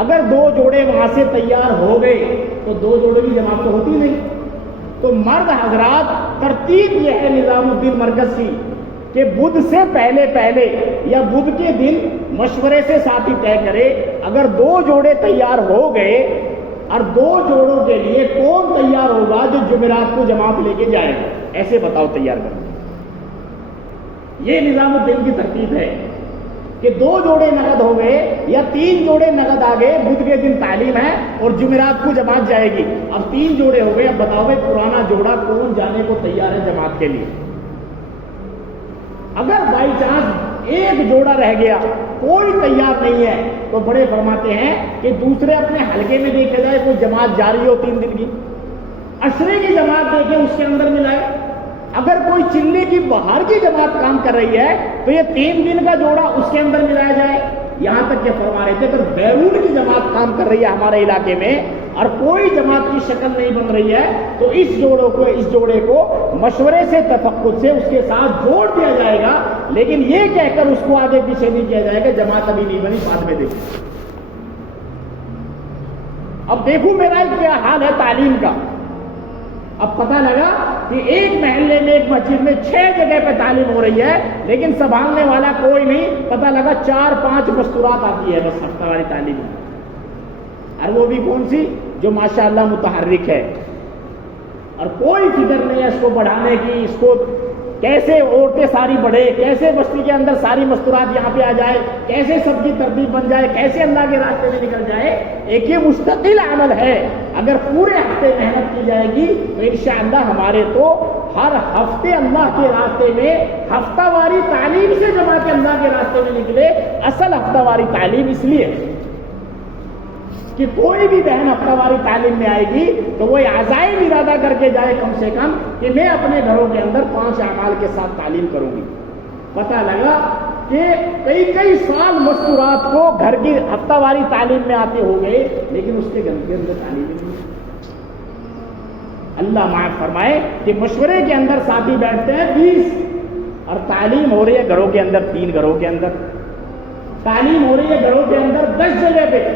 اگر 2 جوڑے وہاں سے تیار ہو گئے تو 2 جوڑے کی جماعت تو ہوتی نہیں۔ تو مرد حضرات ترتیب یہ ہے نظام الدین مرکز کی کہ بدھ سے پہلے یا بدھ کے دن مشورے سے ساتھی طے کرے، اگر 2 جوڑے تیار ہو گئے اور 2 جوڑوں کے لیے کون تیار ہوگا جو جمعرات کو جماعت لے کے جائے گا، ایسے بتاؤ تیار کرو۔ یہ نظام الدین کی ترتیب ہے کہ 2 جوڑے نقد ہو گئے یا 3 جوڑے نقد آ گئے، بدھ کے دن تعلیم ہے اور جمعرات کو جماعت جائے گی. اب 3 جوڑے ہو گئے، اب بتاؤ بھائی پرانا جوڑا کون جانے کو تیار ہے جماعت کے لیے؟ اگر بائی چانس ایک جوڑا رہ گیا، کوئی تیار نہیں ہے، تو بڑے فرماتے ہیں کہ دوسرے اپنے حلقے میں دیکھا جائے کوئی جماعت جاری ہو 3 دن کی، عشرے کی جماعت دیکھے اس کے اندر ملائے. اگر کوئی چلے کی باہر کی جماعت کام کر رہی ہے تو یہ 3 دن کا جوڑا اس کے اندر ملایا جائے. یہاں تک کہ فرما رہے تھے اگر بیرون کی جماعت کام کر رہی ہے ہمارے علاقے میں اور کوئی جماعت کی شکل نہیں بن رہی ہے تو اس جوڑے کو مشورے سے تفقد سے اس کے ساتھ جوڑ دیا جائے گا، لیکن یہ کہہ کر اس کو آگے پیچھے نہیں کیا جائے گا جماعت ابھی نہیں بنی، بعد میں دیکھیں. اب دیکھو میرا کیا حال ہے تعلیم کا. اب پتہ لگا کہ ایک محلے میں ایک مسجد میں 6 جگہ پہ تعلیم ہو رہی ہے لیکن سنبھالنے والا کوئی نہیں. پتہ لگا 4-5 مستورات آتی ہے بس ہفتہ والی تعلیم، اور وہ بھی کون سی؟ جو ماشاءاللہ متحرک ہے اور کوئی فکر نہیں ہے اس کو بڑھانے کی، اس کو کیسے عورتیں ساری بڑھے، کیسے بستی کے اندر ساری مستورات یہاں پہ آ جائے، کیسے سب کی ترتیب بن جائے، کیسے اللہ کے راستے میں نکل جائے. ایک یہ مستقل عمل ہے. اگر پورے ہفتے محنت کی جائے گی تو انشاءاللہ ہمارے تو ہر ہفتے اللہ کے راستے میں ہفتہ واری تعلیم سے جماعت اللہ کے راستے میں نکلے. اصل ہفتہ واری تعلیم اس لیے کہ کوئی بھی بہن ہفتہ واری تعلیم میں آئے گی تو وہ عزائم ارادہ کر کے جائے کم سے کم کہ میں اپنے گھروں کے اندر 5 اعمال کے ساتھ تعلیم کروں گی. پتہ لگا کہ کئی سال مستورات کو گھر کی ہفتہ واری تعلیم میں آتے ہو گئے لیکن اس کے گھر کے اندر تعلیم نہیں. اللہ معاف فرمائے کہ مشورے کے اندر ساتھی بیٹھتے ہیں 20 اور تعلیم ہو رہی ہے گھروں کے اندر 3 گھروں کے اندر، تعلیم ہو رہی ہے گھروں کے اندر 10 جگہ پہ.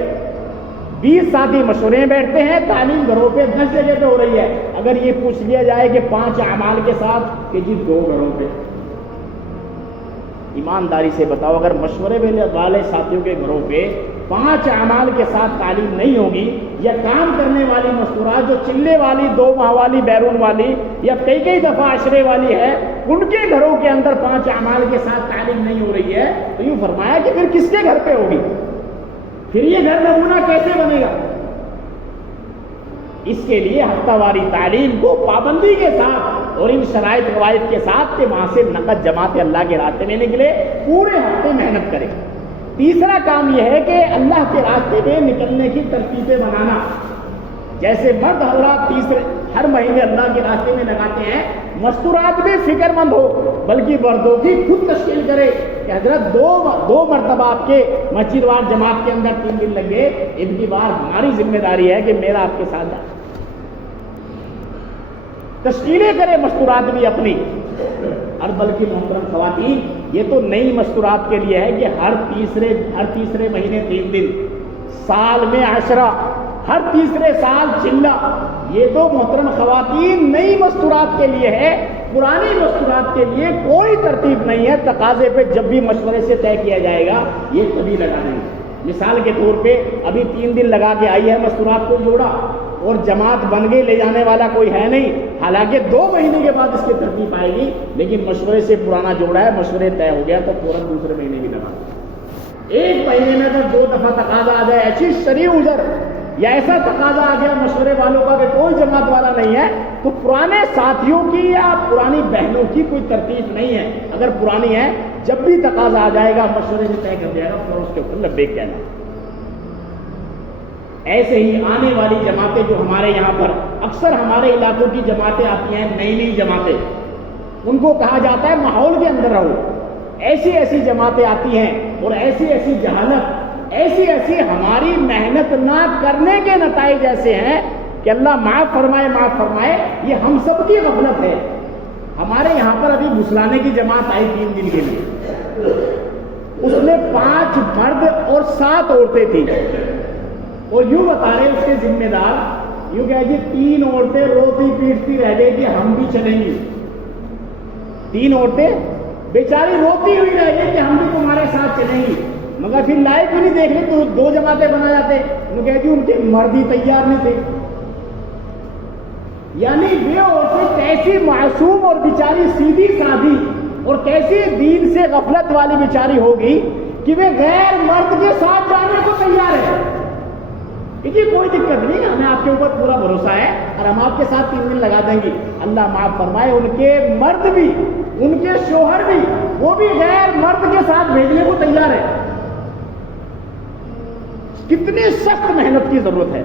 20 ساتھی مشورے میں بیٹھتے ہیں، تعلیم گھروں پہ 10 جگہ پہ ہو رہی ہے. اگر یہ پوچھ لیا جائے کہ 5 اعمال کے ساتھ کہ جی 2 گھروں پہ، ایمانداری سے بتاؤ اگر مشورے والے ساتھیوں کے گھروں پہ 5 اعمال کے ساتھ تعلیم نہیں ہوگی یا کام کرنے والی مستورات جو چلے والی 2 ماہ والی بیرون والی یا کئی دفعہ عشرے والی ہے ان کے گھروں کے اندر 5 اعمال کے ساتھ تعلیم نہیں ہو رہی ہے تو یوں فرمایا کہ پھر کس کے گھر پہ ہوگی؟ پھر یہ گھر نمونہ کیسے بنے گا؟ اس کے لیے ہفتہ واری تعلیم کو پابندی کے ساتھ اور ان شرائط قواعد کے ساتھ کہ وہاں سے نقد جماعت اللہ کے راستے میں نکلے، پورے ہفتے محنت کرے. تیسرا کام یہ ہے کہ اللہ کے راستے میں نکلنے کی ترتیبیں بنانا. جیسے مرد حضرات ہر مہینے اللہ کے راستے میں لگاتے ہیں، مستورات بھی فکر مند ہو بلکہ مردوں کی خود تشکیل کرے کہ حضرت 2 مرتبہ آپ کے مسجد وار جماعت کے اندر 3 دن لگے، ان کی بار ہماری ذمہ داری ہے کہ میرا آپ کے ساتھ تشکیلیں کرے مستورات بھی اپنی. اور بلکہ محترم خواتین یہ تو نئی مستورات کے لیے ہے کہ ہر تیسرے مہینے 3 دن، سال میں عشرہ، ہر تیسرے سال چلہ. یہ تو محترم خواتین نئی مستورات کے لیے ہے. پرانی مستورات کے لیے کوئی ترتیب نہیں ہے. تقاضے پہ جب بھی مشورے سے طے کیا جائے گا یہ کبھی لگانے. مثال کے طور پہ ابھی 3 دن لگا کے آئی ہے مستورات کو جوڑا اور جماعت بن گئی، لے جانے والا کوئی ہے نہیں، حالانکہ 2 مہینے کے بعد اس کی ترتیب آئے گی، لیکن مشورے سے پرانا جوڑا ہے، مشورے طے ہو گیا تو فوراً دوسرے مہینے بھی لگا. 1 مہینے میں اگر 2 دفعہ تقاضا آ جائے ایسی شرعی عذر یا ایسا تقاضا آ گیا مشورے والوں کا کہ کوئی جماعت والا نہیں ہے تو پرانے ساتھیوں کی یا پرانی بہنوں کی کوئی ترتیب نہیں ہے. اگر پرانی ہے جب بھی تقاضا آ جائے گا مشورے سے طے کر جائے گا پھر اس کے اوپر لبیک کہنا. ایسے ہی آنے والی جماعتیں جو ہمارے یہاں پر اکثر ہمارے علاقوں کی جماعتیں آتی ہیں، نئی جماعتیں، ان کو کہا جاتا ہے ماحول کے اندر رہو. ایسی جماعتیں آتی ہیں اور ایسی جہالت، ایسی ہماری محنت نہ کرنے کے نتائج ایسے ہیں کہ اللہ معاف فرمائے یہ ہم سب کی غفلت ہے. ہمارے یہاں پر ابھی بھسلانے کی جماعت آئی 3 دن کے لیے، اس میں 5 مرد اور 7 عورتیں تھیں اور یوں بتا رہے اس کے ذمہ دار یوں کہ جی 3 عورتیں روتی پیٹتی رہ گئی کہ ہم بھی چلیں گی. 3 عورتیں بیچاری روتی ہوئی رہ گئی کہ ہم بھی تمہارے ساتھ چلیں گی، مگر پھر لائق بھی نہیں دیکھ لی تو 2 جماعتیں بنا جاتے. انہوں نے کہا جی ان کے مرد ہی تیار نہیں تھے. یعنی وہ عورتیں کیسی معصوم اور بیچاری سیدھی سادھی اور کیسی دین سے غفلت والی بیچاری ہوگی کہ وہ غیر مرد کے ساتھ جانے کو تیار ہے. دیکھیے کوئی دقت نہیں، ہمیں آپ کے اوپر پورا بھروسہ ہے اور ہم آپ کے ساتھ 3 دن لگا دیں گے. اللہ معاف فرمائے، ان کے مرد بھی، ان کے شوہر بھی، وہ بھی غیر مرد کے ساتھ بھیجنے کو تیار ہے. کتنی سخت محنت کی ضرورت ہے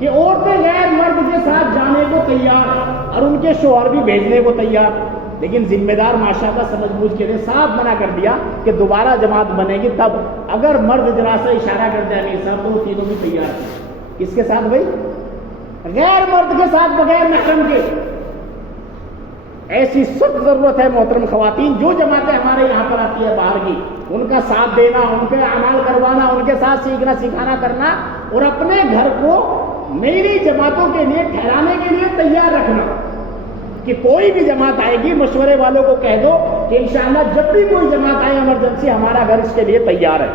کہ عورتیں غیر مرد کے ساتھ جانے کو تیار اور ان کے شوہر بھی بھیجنے کو تیار. لیکن ذمہ دار ماشاءاللہ سمجھ بوجھ کے صاف منع کر دیا کہ دوبارہ جماعت بنے گی تب اگر مرد ذرا سا اشارہ کر دیا امیر صاحب تو تینوں بھی تیار ہیں. کس کے ساتھ بھائی؟ غیر مرد کے ساتھ، بغیر محرم کے. ایسی سخت ضرورت ہے محترم خواتین، جو جماعتیں ہمارے یہاں پر آتی ہے باہر کی، ان کا ساتھ دینا، ان کے اعمال کروانا، ان کے ساتھ سیکھنا سکھانا کرنا اور اپنے گھر کو نئی نئی جماعتوں کے لیے ٹھہرانے کے لیے تیار رکھنا کہ کوئی بھی جماعت آئے گی مشورے والوں کو کہہ دو کہ انشاءاللہ جب بھی کوئی جماعت آئے ایمرجنسی ہمارا گھر اس کے لیے تیار ہے.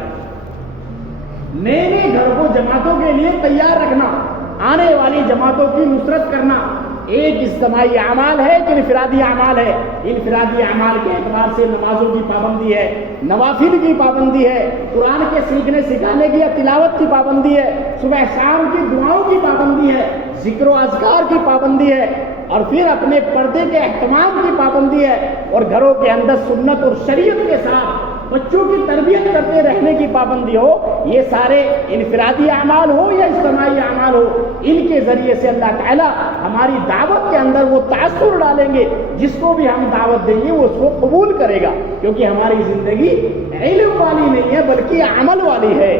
نئے نئے گھر کو جماعتوں کے لیے تیار رکھنا، آنے والی جماعتوں کی نصرت کرنا ایک اجتماعی اعمال ہے کہ انفرادی اعمال ہے. انفرادی اعمال کے اعتبار سے نمازوں کی پابندی ہے، نوافل کی پابندی ہے، قرآن کے سیکھنے سکھانے کی یا تلاوت کی پابندی ہے، صبح شام کی دعاؤں کی پابندی ہے، ذکر و اذکار کی پابندی ہے، اور پھر اپنے پردے کے اہتمام کی پابندی ہے، اور گھروں کے اندر سنت اور شریعت کے ساتھ بچوں کی تربیت کرتے رہنے کی پابندی ہو. یہ سارے انفرادی اعمال ہو یا اجتماعی اعمال ہو، ان کے ذریعے سے اللہ تعالیٰ ہماری دعوت کے اندر وہ تاثر ڈالیں گے. جس کو بھی ہم دعوت دیں گے وہ اس کو قبول کرے گا، کیونکہ ہماری زندگی علم والی نہیں ہے بلکہ عمل والی ہے.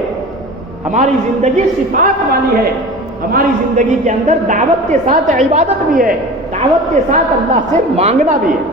ہماری زندگی صفات والی ہے. ہماری زندگی کے اندر دعوت کے ساتھ عبادت بھی ہے، دعوت کے ساتھ اللہ سے مانگنا بھی ہے.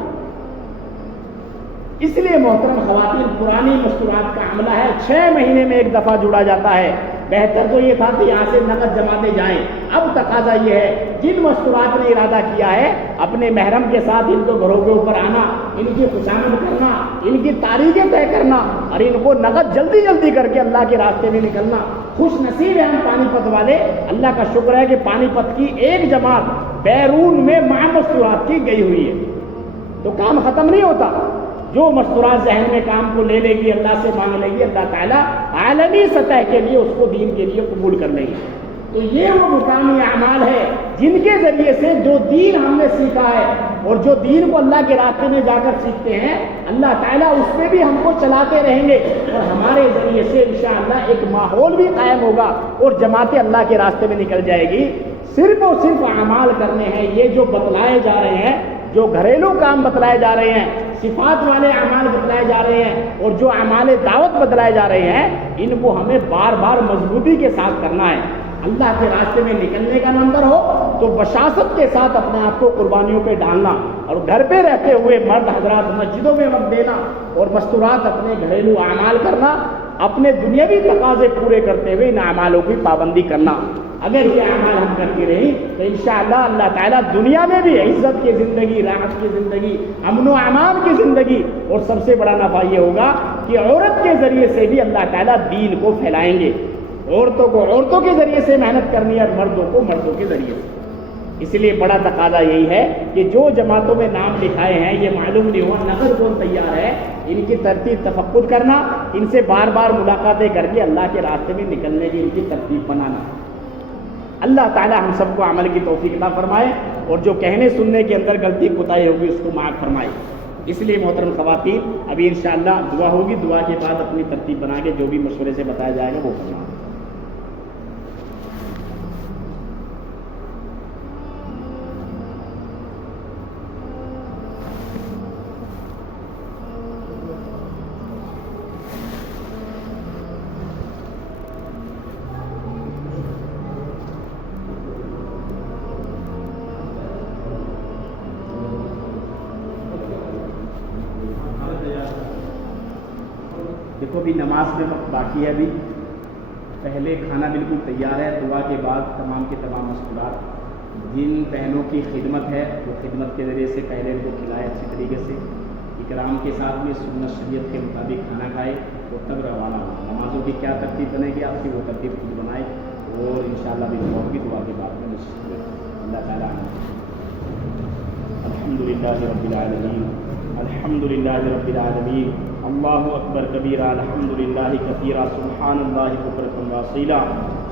اس لیے محترم خواتین، پرانی مستورات کا عملہ ہے 6 مہینے میں ایک دفعہ جڑا جاتا ہے. بہتر تو یہ تھا کہ یہاں سے نقد جماتے جائیں. اب تقاضا یہ ہے جن مستورات نے ارادہ کیا ہے اپنے محرم کے ساتھ ان کو گھروں کے اوپر آنا، ان کی خوشامد کرنا، ان کی تاریخیں طے کرنا اور ان کو نقد جلدی جلدی کر کے اللہ کے راستے میں نکلنا. خوش نصیب ہے ہم پانی پت والے. اللہ کا شکر ہے کہ پانی پت کی ایک جماعت بیرون میں مع مستورات کی گئی ہوئی ہے. تو کام ختم نہیں ہوتا. جو مستورات ذہن میں کام کو لے لے گی، اللہ سے مانگ لے گی، اللہ تعالیٰ عالمی سطح کے لیے اس کو دین کے لیے قبول کر لیں گے. تو یہ وہ مقامی اعمال ہے جن کے ذریعے سے جو دین ہم نے سیکھا ہے اور جو دین کو اللہ کے راستے میں جا کر سیکھتے ہیں، اللہ تعالیٰ اس پہ بھی ہم کو چلاتے رہیں گے اور ہمارے ذریعے سے انشاءاللہ ایک ماحول بھی قائم ہوگا اور جماعتیں اللہ کے راستے میں نکل جائے گی. صرف اور صرف اعمال کرنے ہیں. یہ جو بتلائے جا رہے ہیں، جو گھریلو کام بتلائے جا رہے ہیں، صفات والے اعمال بتلائے جا رہے ہیں اور جو اعمال دعوت بتلائے جا رہے ہیں، ان کو ہمیں بار بار مضبوطی کے ساتھ کرنا ہے. اللہ کے راستے میں نکلنے کا نمبر ہو تو بشاشت کے ساتھ اپنے آپ کو قربانیوں پہ ڈالنا اور گھر پہ رہتے ہوئے مرد حضرات مسجدوں میں وقت دینا اور مستورات اپنے گھریلو اعمال کرنا، اپنے دنیاوی تقاضے پورے کرتے ہوئے ان اعمالوں کی پابندی کرنا. اگر یہ اعمال ہم کرتی رہی تو انشاءاللہ اللہ تعالیٰ دنیا میں بھی عزت کی زندگی، راحت کی زندگی، امن و امان کی زندگی، اور سب سے بڑا نفع یہ ہوگا کہ عورت کے ذریعے سے بھی اللہ تعالیٰ دین کو پھیلائیں گے. عورتوں کو عورتوں کے ذریعے سے محنت کرنی ہے اور مردوں کو مردوں کے ذریعے سے. اس لیے بڑا تقاضا یہی ہے کہ جو جماعتوں میں نام لکھائے ہیں یہ معلوم نہیں ہوا نظر کون تیار ہے، ان کی ترتیب تفقد کرنا، ان سے بار بار ملاقاتیں کر کے اللہ کے راستے میں نکلنے کی ان کی ترتیب بنانا. اللہ تعالی ہم سب کو عمل کی توفیق عطا فرمائے اور جو کہنے سننے کے اندر غلطی کوتاہی ہوگی اس کو معاف فرمائے. اس لیے محترم خواتین ابھی انشاءاللہ دعا ہوگی، دعا کے بعد اپنی ترتیب بنا کے جو بھی مشورے سے بتایا جائے گا وہ کرنا. دیکھو بھی نماز میں وقت باقی ہے. ابھی پہلے کھانا بالکل تیار ہے. دعا کے بعد تمام کے تمام مشکلات جن بہنوں کی خدمت ہے وہ خدمت کے ذریعے سے پہلے ان کو کھلائے اچھی طریقے سے، اکرام کے ساتھ میں سنت شریعت کے مطابق کھانا کھائے اور تب روانہ ہو. نمازوں کی کیا ترتیب بنے گی آپ کی وہ ترتیب خود بنائے اور انشاءاللہ بھی دعا کے بعد میں اللہ تعالیٰ الحمدللہ رب العالمین الحمدللہ رب العالمین. اللہ اکبر کبیرہ الحمدللہ کثیرہ سبحان اللہ بکرۃ واصیلا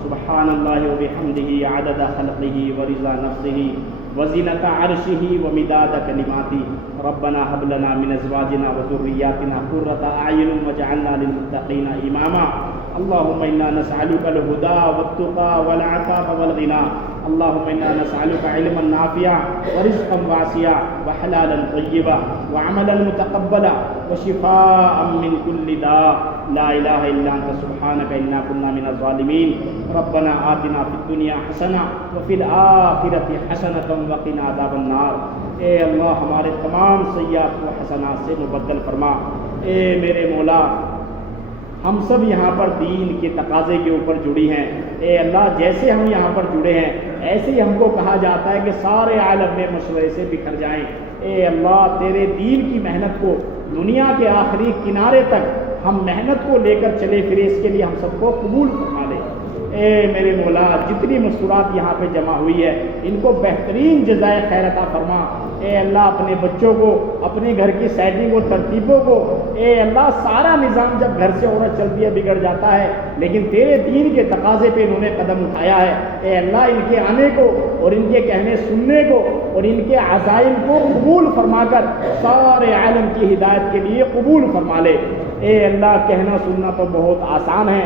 سبحان اللہ وبحمدہ عدد خلقہ ورضا نفسہ وزنة عرشہ ومداد کلماتہ. ربنا هب لنا من ازواجنا وذرياتنا قرة اعین واجعلنا للمتقین اماما. اللهم انا نسألك الهدى والتقى والعفاف والغنى. اللهم انا نسألك علما نافعا ورزقا واسعا وحلالا طيبا وعملا متقبلا وشفاء من كل داء. لا اله الا انت سبحانك انا كنا من الظالمين. ربنا آتنا في الدنيا حسنة وفي الآخرة حسنة وقنا عذاب النار. اے اللہ ہمارے تمام سیئات و حسنات سے مبدل فرما. اے میرے مولا ہم سب یہاں پر دین کے تقاضے کے اوپر جڑی ہیں. اے اللہ جیسے ہم یہاں پر جڑے ہیں ایسے ہی ہم کو کہا جاتا ہے کہ سارے عالم میں مشورے سے بکھر جائیں. اے اللہ تیرے دین کی محنت کو دنیا کے آخری کنارے تک ہم محنت کو لے کر چلے پھرے. اس کے لیے ہم سب کو قبول فرما لے. اے میرے مولا جتنی مستورات یہاں پہ جمع ہوئی ہے ان کو بہترین جزائے خیر عطا فرما. اے اللہ اپنے بچوں کو اپنے گھر کی سیٹنگ و ترتیبوں کو اے اللہ سارا نظام جب گھر سے عورت چلتی ہے بگڑ جاتا ہے لیکن تیرے دین کے تقاضے پہ انہوں نے قدم اٹھایا ہے. اے اللہ ان کے آنے کو اور ان کے کہنے سننے کو اور ان کے عزائم کو قبول فرما کر سارے عالم کی ہدایت کے لیے قبول فرما لے. اے اللہ کہنا سننا تو بہت آسان ہے.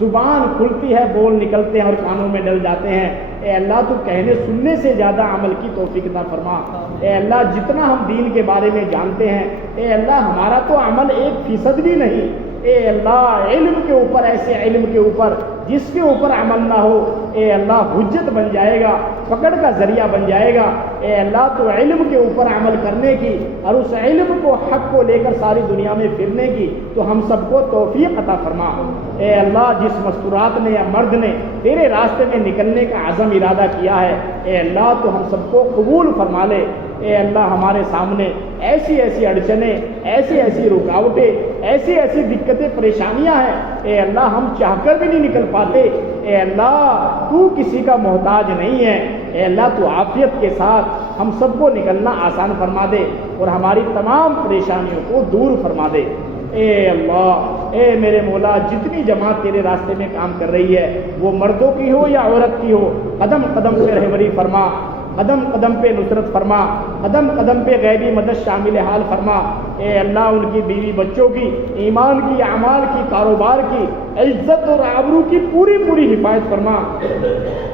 زبان کھلتی ہے بول نکلتے ہیں اور کانوں میں ڈل جاتے ہیں. اے اللہ تو کہنے سننے سے زیادہ عمل کی توفیق عطا فرما. اے اللہ جتنا ہم دین کے بارے میں جانتے ہیں اے اللہ ہمارا تو عمل 1% بھی نہیں. اے اللہ علم کے اوپر ایسے علم کے اوپر جس کے اوپر عمل نہ ہو اے اللہ حجت بن جائے گا پکڑ کا ذریعہ بن جائے گا. اے اللہ تو علم کے اوپر عمل کرنے کی اور اس علم کو حق کو لے کر ساری دنیا میں پھرنے کی تو ہم سب کو توفیق عطا فرما. اے اللہ جس مستورات نے یا مرد نے تیرے راستے میں نکلنے کا عزم ارادہ کیا ہے اے اللہ تو ہم سب کو قبول فرما لے. اے اللہ ہمارے سامنے ایسی ایسی اڑچنیں ایسی ایسی رکاوٹیں ایسی ایسی دقتیں پریشانیاں ہیں اے اللہ ہم چاہ کر بھی نہیں نکل پاتے. اے اللہ تو کسی کا محتاج نہیں ہے. اے اللہ تو عافیت کے ساتھ ہم سب کو نکلنا آسان فرما دے اور ہماری تمام پریشانیوں کو دور فرما دے. اے اللہ اے میرے مولا جتنی جماعت تیرے راستے میں کام کر رہی ہے وہ مردوں کی ہو یا عورت کی ہو قدم قدم پہ رہبری فرما. قدم قدم پہ نصرت فرما. قدم قدم پہ غیبی مدد شامل حال فرما. اے اللہ ان کی بیوی بچوں کی ایمان کی اعمال کی کاروبار کی عزت اور آبرو کی پوری پوری حفاظت فرما.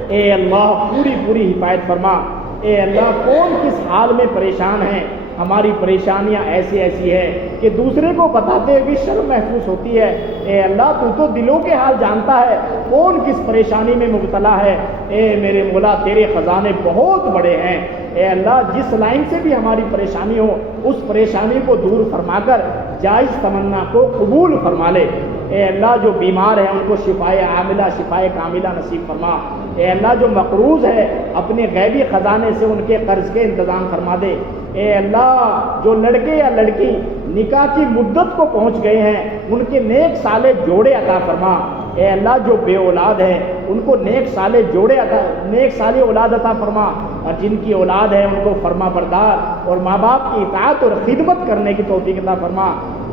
اے اللہ پوری پوری حفاظت فرما. اے اللہ کون کس حال میں پریشان ہیں ہماری پریشانیاں ایسی ایسی ہے کہ دوسرے کو بتاتے ہوئے بھی شرم محسوس ہوتی ہے. اے اللہ تو دلوں کے حال جانتا ہے کون کس پریشانی میں مبتلا ہے. اے میرے مولا تیرے خزانے بہت بڑے ہیں. اے اللہ جس لائن سے بھی ہماری پریشانی ہو اس پریشانی کو دور فرما کر جائز تمنا کو قبول فرما لے. اے اللہ جو بیمار ہیں ان کو شفائے عاملہ شفائے کاملہ نصیب فرما. اے اللہ جو مقروض ہے اپنے غیبی خزانے سے ان کے قرض کے انتظام فرما دے. اے اللہ جو لڑکے یا لڑکی نکاح کی مدت کو پہنچ گئے ہیں ان کے نیک صالح جوڑے عطا فرما. اے اللہ جو بے اولاد ہیں ان کو نیک صالح اولاد عطا فرما اور جن کی اولاد ہے ان کو فرما بردار اور ماں باپ کی اطاعت اور خدمت کرنے کی توفیق عطا فرما.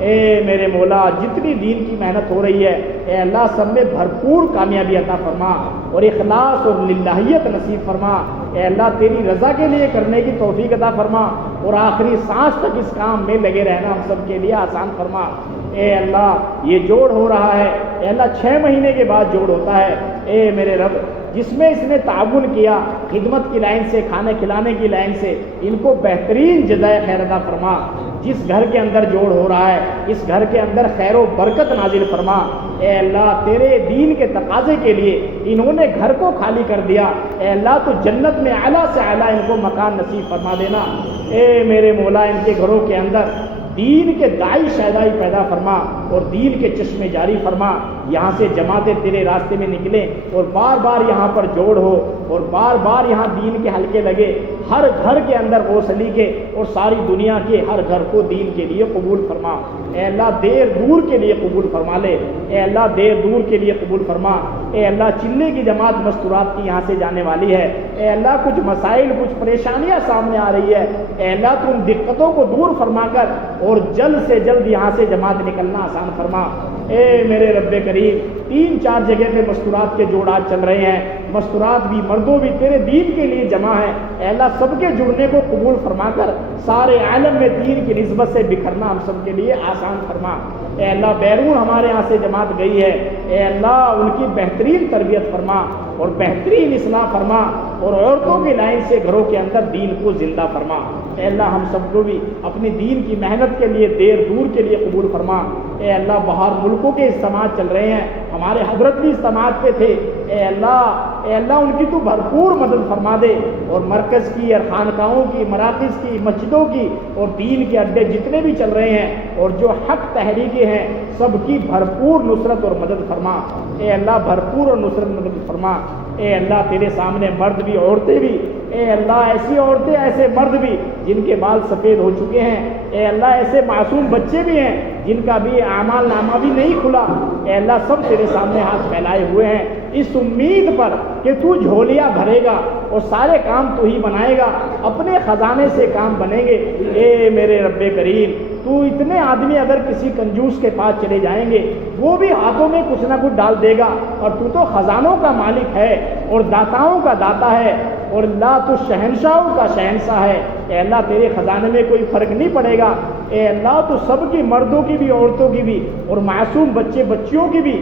اے میرے مولا جتنی دین کی محنت ہو رہی ہے اے اللہ سب میں بھرپور کامیابی عطا فرما اور اخلاص اور للہیت نصیب فرما. اے اللہ تیری رضا کے لیے کرنے کی توفیق عطا فرما اور آخری سانس تک اس کام میں لگے رہنا ہم سب کے لیے آسان فرما. اے اللہ یہ جوڑ ہو رہا ہے اے اللہ 6 مہینے کے بعد جوڑ ہوتا ہے. اے میرے رب جس میں اس نے تعاون کیا خدمت کی لائن سے کھانے کھلانے کی لائن سے ان کو بہترین جزائے خیر عطا فرما. جس گھر کے اندر جوڑ ہو رہا ہے اس گھر کے اندر خیر و برکت نازل فرما. اے اللہ تیرے دین کے تقاضے کے لیے انہوں نے گھر کو خالی کر دیا. اے اللہ تو جنت میں اعلیٰ سے اعلیٰ ان کو مکان نصیب فرما دینا. اے میرے مولا ان کے گھروں کے اندر دین کے دائی شیدائی پیدا فرما اور دین کے چشمے جاری فرما. یہاں سے جماعتیں تیرے راستے میں نکلیں اور بار بار یہاں پر جوڑ ہو اور بار بار یہاں دین کے حلقے لگے، ہر گھر کے اندر غوثلی کے اور ساری دنیا کے ہر گھر کو دین کے لیے قبول فرما۔ اے اللہ دیر دور کے لیے قبول فرما لے، اے اللہ دیر دور کے لیے قبول فرما۔ اے اللہ چلے کی جماعت مستورات کی یہاں سے جانے والی ہے، اے اللہ کچھ مسائل کچھ پریشانیاں سامنے آ رہی ہے، اے اللہ تم دقتوں کو دور فرما کر اور جلد سے جلد یہاں سے جماعت نکلنا آسان فرما۔ اے میرے رب کریم، 3-4 جگہ پہ مستورات کے جوڑات چل رہے ہیں، مستورات بھی مردوں بھی تیرے دین کے لیے جمع ہیں، اے اللہ سب کے جڑنے کو قبول فرما کر سارے عالم میں دین کی نسبت سے بکھرنا ہم سب کے لیے آسان فرما۔ اے اللہ بیرون ہمارے یہاں سے جماعت گئی ہے، اے اللہ ان کی بہترین تربیت فرما اور بہترین اصلاح فرما اور عورتوں کی لائن سے گھروں کے اندر دین کو زندہ فرما۔ اے اللہ ہم سب کو بھی اپنی دین کی محنت کے لیے دیر دور کے لیے قبول فرما۔ اے اللہ باہر ملکوں کے اجتماعات چل رہے ہیں، ہمارے حضرت بھی اجتماعات پہ تھے، اے اللہ ان کی تو بھرپور مدد فرما دے اور مرکز کی اور خانقاہوں کی، مراکز کی، مسجدوں کی اور دین کے اڈے جتنے بھی چل رہے ہیں اور جو حق تحریکیں ہیں سب کی بھرپور نصرت اور مدد فرما۔ اے اللہ بھرپور اور نصرت مدد فرما۔ اے اللہ تیرے سامنے مرد بھی عورتیں بھی، اے اللہ ایسی عورتیں ایسے مرد بھی جن کے بال سفید ہو چکے ہیں، اے اللہ ایسے معصوم بچے بھی ہیں جن کا بھی اعمال نامہ بھی نہیں کھلا، اے اللہ سب تیرے سامنے ہاتھ پھیلائے ہوئے ہیں اس امید پر کہ تو جھولیاں بھرے گا اور سارے کام تو ہی بنائے گا، اپنے خزانے سے کام بنیں گے۔ اے میرے رب کریم، تو اتنے آدمی اگر کسی کنجوس کے پاس چلے جائیں گے وہ بھی ہاتھوں میں کچھ نہ کچھ ڈال دے گا، اور تو خزانوں کا مالک ہے اور داتاؤں کا داتا ہے اور اللہ تو شہنشاہوں کا شہنشاہ ہے۔ اے اللہ تیرے خزانے میں کوئی فرق نہیں پڑے گا، اے اللہ تو سب کی، مردوں کی بھی عورتوں کی بھی اور معصوم بچے بچیوں کی بھی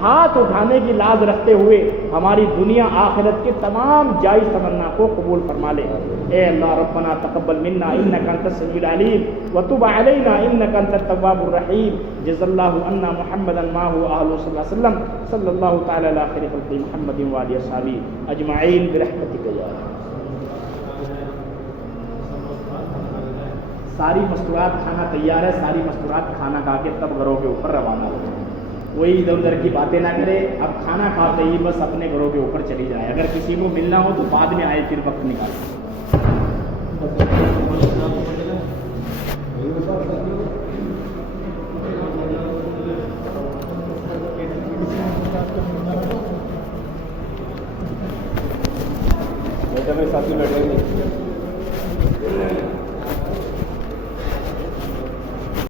ہاتھ اٹھانے کی لاز رکھتے ہوئے ہماری دنیا آخرت کے تمام جائز تمنا کو قبول فرما لے۔ اے اللہ ربنا تقبل منا انک انت السمیع العلیم وتب علینا انک انت التواب الرحیم۔ جزا اللہ عنا محمدا ما هو اهل صلی اللہ علیہ وسلم، صلی اللہ تعالی علی خیر خلق محمد و آلہ وصحبہ اجمعین برحمتک یا ارحم۔ ساری مستورات کھانا تیار ہے، ساری مستورات کھانا کھا کے تب گھروں کے اوپر روانہ ہو جائے، کوئی ادھر ادھر کی باتیں نہ کرے، اب کھانا کھاتے ہی بس اپنے گھروں کے اوپر چلی جائے، اگر کسی کو ملنا ہو تو بعد میں آئے پھر وقت نکالے۔ ساتھ میں بیٹھے